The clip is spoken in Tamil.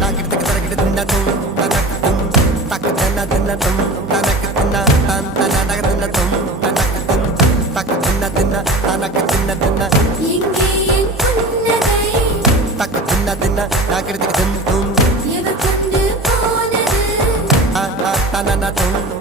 தாக்கிட்டு தரக்கிட்டு தின்ன தும் தனக்கு தும் தக்கு தின்ன தின்ன தும் தனக்கு தின்ன தன் தனக்கு தின்ன தும் தனக்கு தும் தக்கு தின்ன தின்ன தனக்கு தின்ன தின்ன எங்கே என் புன்னகை தக்கு தின்ன தின்ன தாக்கிட்டு தும் தும் எவர் கொண்டு போனது தன தும்